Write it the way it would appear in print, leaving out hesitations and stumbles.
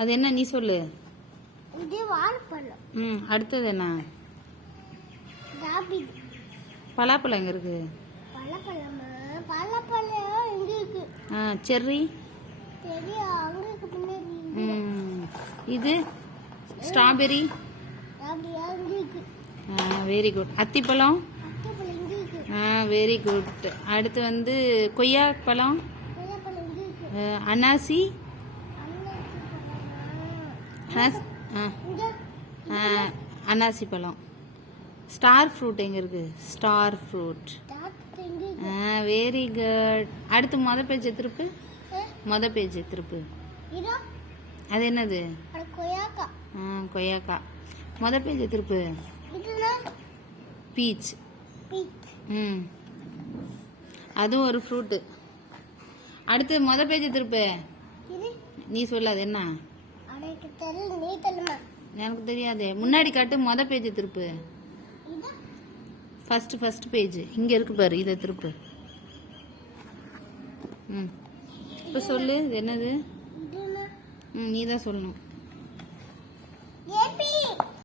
அது என்ன நீ சொல்லு. இது வாழைப்பழம். அடுத்தது என்ன? பலாப்பழம் எங்க இருக்கு? பலாப்பழமா? பலாப்பழம் எங்க இருக்கு? செர்ரி. செர்ரி அங்க இருக்கு பின்னாடி. இது ஸ்ட்ராபெரி. ஸ்ட்ராபெரி அங்க இருக்கு. Very good. அத்திப்பழம். அத்திப்பழம் இங்க இருக்கு. Very good. அடுத்து வந்து கொய்யா பழம். கொய்யாப்பழம் இங்க இருக்கு. அன்னாசி. அன்னாசி பழம். ஸ்டார் ஃப்ரூட் எங்க இருக்கு? Star fruit. Very good. அடுத்து மொத பேஜ் திருப்பு. மொத பேஜ் திருப்பு. அது என்னது? கொய்யாக்கா. கொய்யாக்கா. மொத பேஜ் திருப்பு. பீச். அதுவும் ஒரு ஃப்ரூட்டு. அடுத்து மொத பேஜ் திருப்பு. நீ சொல்ல அது என்ன? எனக்கு தெரியாது. முன்னாடி காட்டு. மொத பேஜ் திருப்பு. ஃபர்ஸ்ட் பேஜ் இங்க இருக்கு பாரு. இதை திருப்பு. இப்ப சொல்லு இது என்னது? நீ தான் சொல்லணும்.